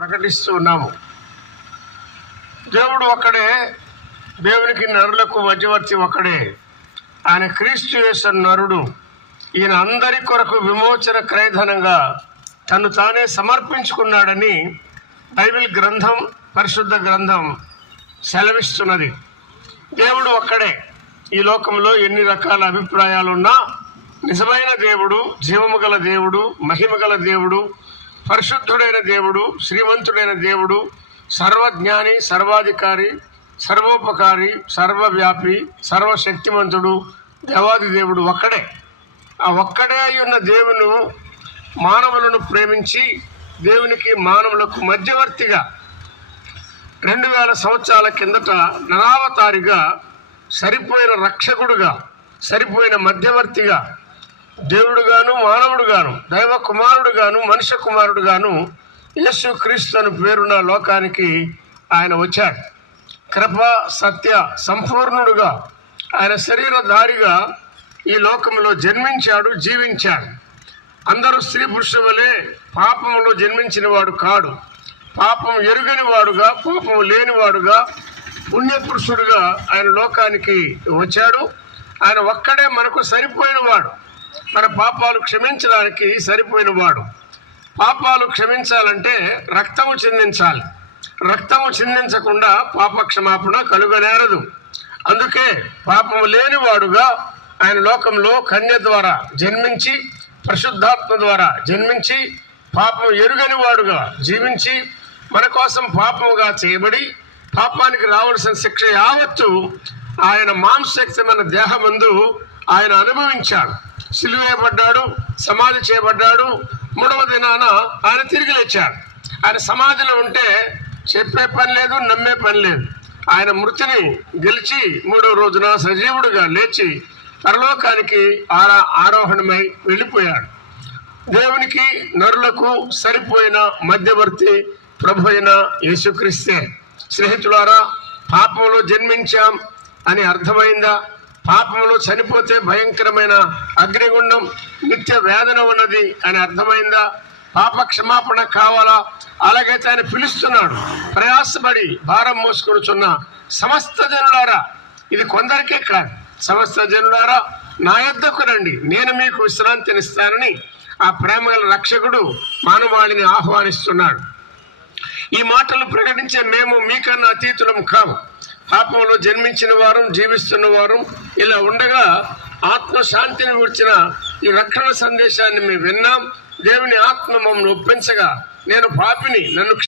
ప్రకటిస్తూ ఉన్నాము. దేవుడు ఒక్కడే, దేవునికి నరులకు మధ్యవర్తి ఒక్కడే. ఆయన క్రీస్తు యేసు నరుడు. ఈయన అందరి కొరకు విమోచన క్రయధనంగా తను తానే సమర్పించుకున్నాడని బైబిల్ గ్రంథం, పరిశుద్ధ గ్రంథం సెలవిస్తున్నది. దేవుడు ఒక్కడే. ఈ లోకంలో ఎన్ని రకాల అభిప్రాయాలున్నా నిజమైన దేవుడు, జీవము గల దేవుడు, మహిమ గల దేవుడు, పరిశుద్ధుడైన దేవుడు, శ్రీమంతుడైన దేవుడు, సర్వజ్ఞాని, సర్వాధికారి, సర్వోపకారి, సర్వవ్యాపి, సర్వశక్తిమంతుడు, దేవాది దేవుడు ఒక్కడే. ఆ ఒక్కడే ఉన్న దేవుడు మానవులను ప్రేమించి దేవునికి మానవులకు మధ్యవర్తిగా 2000 సంవత్సరాల కిందట నరావతారిగా, సరిపోయిన రక్షకుడుగా, సరిపోయిన మధ్యవర్తిగా, దేవుడుగాను మానవుడుగాను, దైవ కుమారుడుగాను, మనుష్య కుమారుడుగాను యేసు క్రీస్తు అని పేరున్న లోకానికి ఆయన వచ్చాడు. కృప సత్య సంపూర్ణుడుగా ఆయన శరీరధారిగా ఈ లోకంలో జన్మించాడు, జీవించాడు. అందరూ స్త్రీ పురుషుల వలె పాపములో జన్మించిన వాడు కాడు. పాపం ఎరుగని వాడుగా, పాపం లేనివాడుగా, పుణ్యపురుషుడుగా ఆయన లోకానికి వచ్చాడు. ఆయన ఒక్కడే మనకు సరిపోయినవాడు, మన పాపాలు క్షమించడానికి సరిపోయినవాడు. పాపాలు క్షమించాలంటే రక్తము చిందించాలి. రక్తము చిందించకుండా పాప క్షమాపణ కలుగనేరదు. అందుకే పాపము లేనివాడుగా ఆయన లోకంలో కన్య ద్వారా జన్మించి, పరిశుద్ధాత్మ ద్వారా జన్మించి, పాపం ఎరుగని వాడుగా జీవించి, మన కోసం పాపముగా చేయబడి, పాపానికి రావాల్సిన శిక్ష యావత్తు ఆయన మాంసయుక్తమైన దేహమందు ఆయన అనుభవించాడు. సిలువేయబడ్డాడు, సమాధి చేయబడ్డాడు. 3వ దినాన ఆయన తిరిగి లేచాడు. ఆయన సమాధిలో ఉంటే చెప్పే పని లేదు, నమ్మే పని లేదు. ఆయన మృతిని గెలిచి 3వ రోజున సజీవుడుగా లేచి పరలోకానికి ఆరోహణమై వెళ్ళిపోయాడు. దేవునికి నరులకు సరిపోయిన మధ్యవర్తి ప్రభు అయిన యేసుక్రీస్తే. స్నేహితులారా, పాపంలో జన్మించాం అని అర్థమైందా? పాపంలో చనిపోతే భయంకరమైన అగ్నిగుండం, నిత్య వేదన ఉన్నది అని అర్థమైందా? పాప క్షమాపణ కావాలా? అలాగైతే ఆయన పిలుస్తున్నాడు, ప్రయాసపడి భారం మోసుకొనుచున్న సమస్త జనులారా. ఇది కొందరికే కాదు, సమస్త జనులారా నా యొద్దకు రండి, నేను మీకు విశ్రాంతినిస్తానని ఆ ప్రేమగల రక్షకుడు మానవాళిని ఆహ్వానిస్తున్నాడు. ఈ మాటలు ప్రకటించే మేము మీకన్నా అతీతులం కాము. పాపంలో జన్మించిన వారు, జీవిస్తున్న వారు ఇలా ఉండగా ఆత్మశాంతిని గురించిన ఈ రక్షణ సందేశాన్ని మేము విన్నాం. దేవుని ఆత్మ మమ్మల్ని ఒప్పించగా, నేను పాపిని, నన్ను